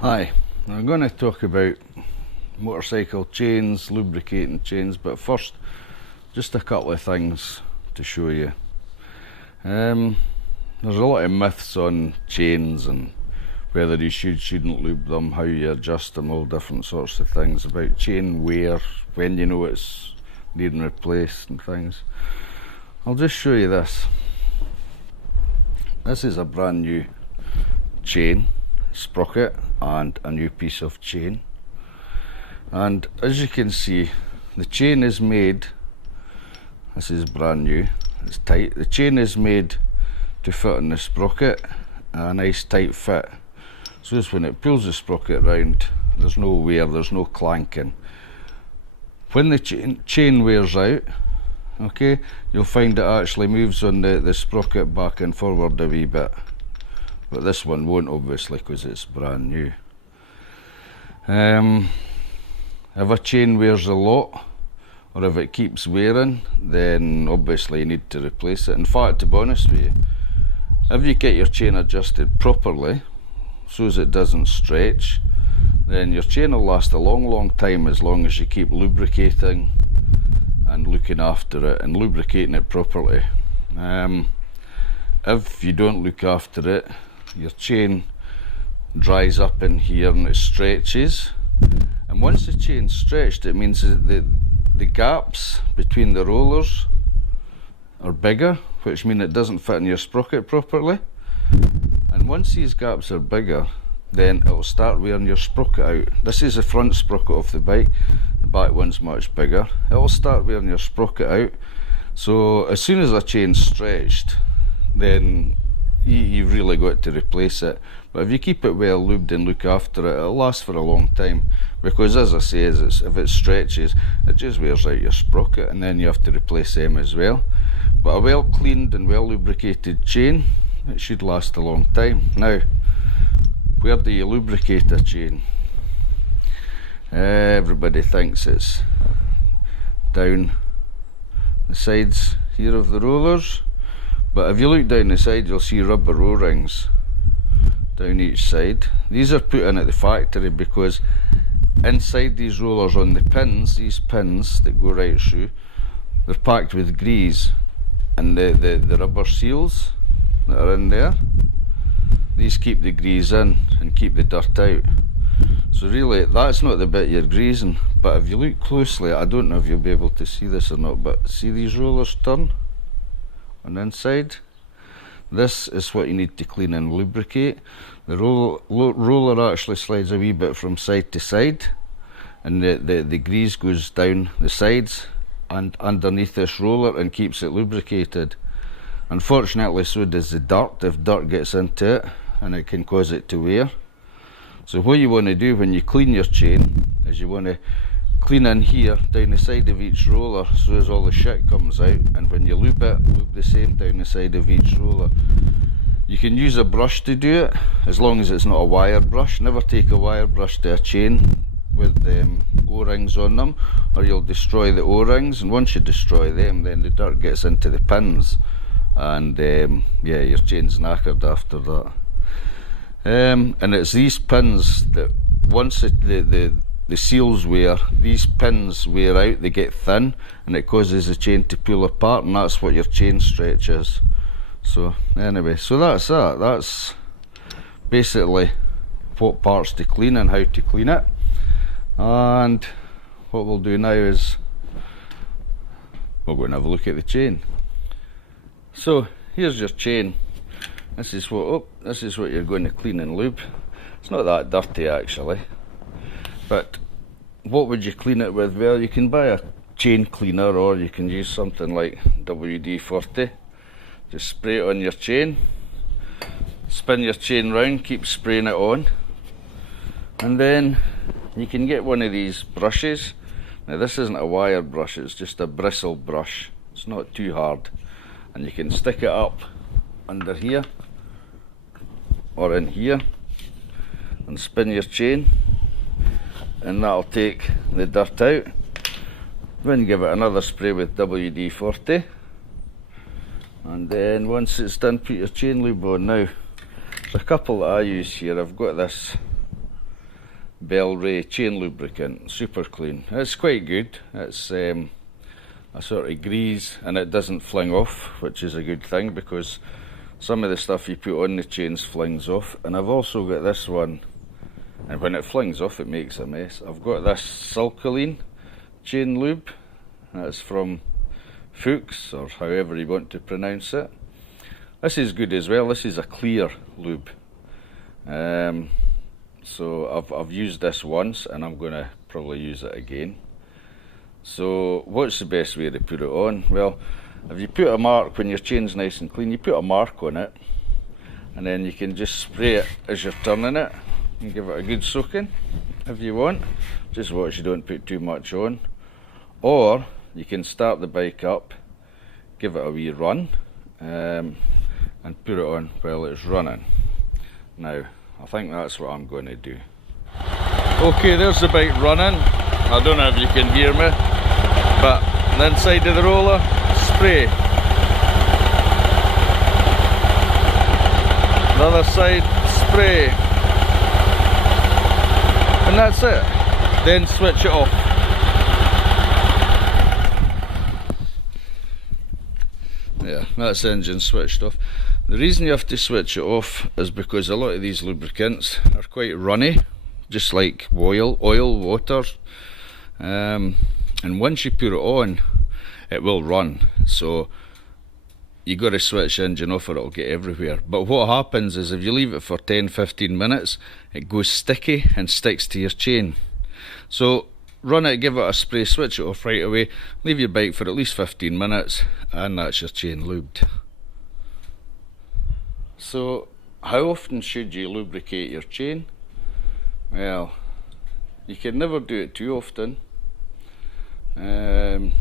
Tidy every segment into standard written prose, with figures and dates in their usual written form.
Hi, I'm going to talk about motorcycle chains, lubricating chains, but first just a couple of things to show you. There's a lot of myths on chains and whether you shouldn't lube them, how you adjust them, all different sorts of things about chain wear, when you know it's needing replaced and things. I'll just show you this. This is a brand new chain, sprocket and a new piece of chain, and as you can see the chain is made, this is brand new, it's tight, the chain is made to fit in the sprocket, a nice tight fit, so this when it pulls the sprocket round there's no wear, there's no clanking. When the chain wears out, okay, you'll find it actually moves on the sprocket back and forward a wee bit. But this one won't, obviously, because it's brand new. If a chain wears a lot, or if it keeps wearing, then obviously you need to replace it. In fact, to be honest with you, if you get your chain adjusted properly, so as it doesn't stretch, then your chain will last a long time as long as you keep lubricating and looking after it and lubricating it properly. If you don't look after it, your chain dries up in here and it stretches, and once the chain's stretched, it means that the gaps between the rollers are bigger, which means it doesn't fit in your sprocket properly, and once these gaps are bigger, then it will start wearing your sprocket out. This is the front sprocket of the bike, the back one's much bigger. It will start wearing your sprocket out, so as soon as a chain's stretched, then you've really got to replace it. But if you keep it well lubed and look after it, it'll last for a long time, because as I say, if it stretches, it just wears out your sprocket and then you have to replace them as well. But a well cleaned and well lubricated chain, it should last a long time. Now, where do you lubricate a chain? Everybody thinks it's down the sides here of the rollers, but if you look down the side you'll see rubber O-rings down each side. These are put in at the factory because inside these rollers on the pins, these pins that go right through, they're packed with grease, and the rubber seals that are in there, these keep the grease in and keep the dirt out. So really that's not the bit you're greasing, but if you look closely, I don't know if you'll be able to see this or not, but see these rollers turn on the inside? This is what you need to clean and lubricate. The roller actually slides a wee bit from side to side, and the grease goes down the sides and underneath this roller and keeps it lubricated. Unfortunately, so does the dirt, if dirt gets into it, and it can cause it to wear. So what you want to do when you clean your chain is you want to clean in here down the side of each roller so as all the shit comes out, and when you lube it, lube the same down the side of each roller. You can use a brush to do it, as long as it's not a wire brush. Never take a wire brush to a chain with O-rings on them, or you'll destroy the O-rings, and once you destroy them, then the dirt gets into the pins, and yeah, your chain's knackered after that. And it's these pins that once the seals wear, these pins wear out, they get thin, and it causes the chain to pull apart, and that's what your chain stretch is. So anyway, so that's that. That's basically what parts to clean and how to clean it. And what we'll do now is we'll go and have a look at the chain. So here's your chain. This is what you're going to clean and lube. It's not that dirty actually, but what would you clean it with? Well, you can buy a chain cleaner, or you can use something like WD-40. Just spray it on your chain, spin your chain round, keep spraying it on, and then you can get one of these brushes. Now this isn't a wire brush, it's just a bristle brush, it's not too hard, and you can stick it up under here or in here and spin your chain, and that'll take the dirt out. Then give it another spray with WD-40, and then once it's done, put your chain lube on. Now there's a couple that I use here. I've got this Bel-Ray chain lubricant, super clean. It's quite good. It's a sort of grease and it doesn't fling off, which is a good thing because some of the stuff you put on the chains flings off. And I've also got this one, and when it flings off it makes a mess. I've got this Silcoline chain lube. That's from Fuchs, or however you want to pronounce it. This is good as well. This is a clear lube. So I've used this once and I'm going to probably use it again. So what's the best way to put it on? Well, if you put a mark, when your chain's nice and clean, you put a mark on it and then you can just spray it as you're turning it and give it a good soaking if you want. Just watch you don't put too much on. Or you can start the bike up, give it a wee run, and put it on while it's running. Now, I think that's what I'm going to do. Okay, there's the bike running. I don't know if you can hear me, but the inside of the roller, spray. The other side, spray. And that's it. Then switch it off. Yeah, that's the engine switched off. The reason you have to switch it off is because a lot of these lubricants are quite runny, just like oil, water. And once you put it on, it will run. So you got to switch the engine off or it'll get everywhere. But what happens is if you leave it for 10-15 minutes, it goes sticky and sticks to your chain. So run it, give it a spray, switch it off right away, leave your bike for at least 15 minutes and that's your chain lubed. So how often should you lubricate your chain? Well, you can never do it too often. There's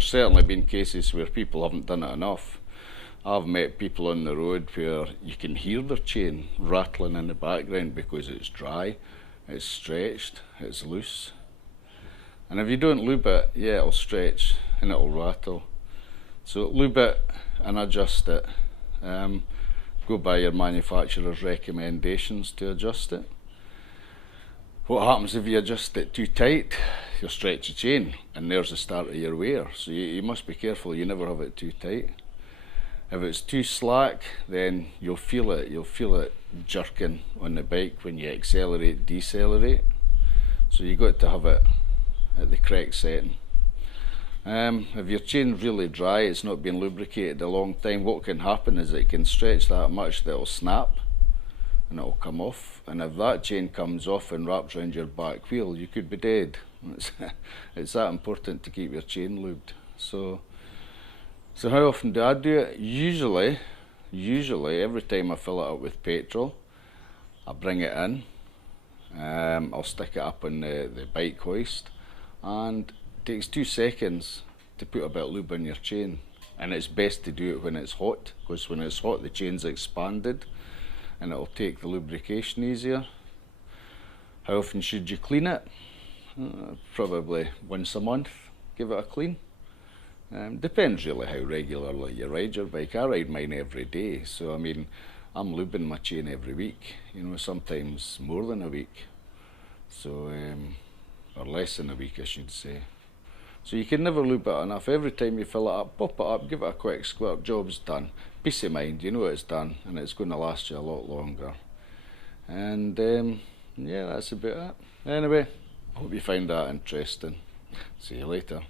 certainly been cases where people haven't done it enough. I've met people on the road where you can hear their chain rattling in the background because it's dry, it's stretched, it's loose. And if you don't lube it, yeah, it'll stretch and it'll rattle. So lube it and adjust it. Go by your manufacturer's recommendations to adjust it. What happens if you adjust it too tight? You'll stretch the chain and there's the start of your wear. So you must be careful you never have it too tight. If it's too slack, then you'll feel it jerking on the bike when you accelerate, decelerate. So you got to have it at the correct setting. If your chain's really dry, it's not been lubricated a long time, what can happen is it can stretch that much that it'll snap and it'll come off. And if that chain comes off and wraps around your back wheel, you could be dead. It's that important to keep your chain lubed. So how often do I do it? Usually every time I fill it up with petrol, I bring it in, I'll stick it up on the bike hoist, and it takes 2 seconds to put a bit of lube on your chain. And it's best to do it when it's hot, because when it's hot the chain's expanded and it'll take the lubrication easier. How often should you clean it? Probably once a month, give it a clean. Depends really how regularly you ride your bike. I ride mine every day, so I mean I'm lubing my chain every week, you know, sometimes more than a week, so or less than a week I should say. So you can never lube it enough. Every time you fill it up, pop it up, give it a quick squirt, job's done. Peace of mind, you know it's done and it's going to last you a lot longer. And yeah, that's about it. Anyway, hope you find that interesting. See you later.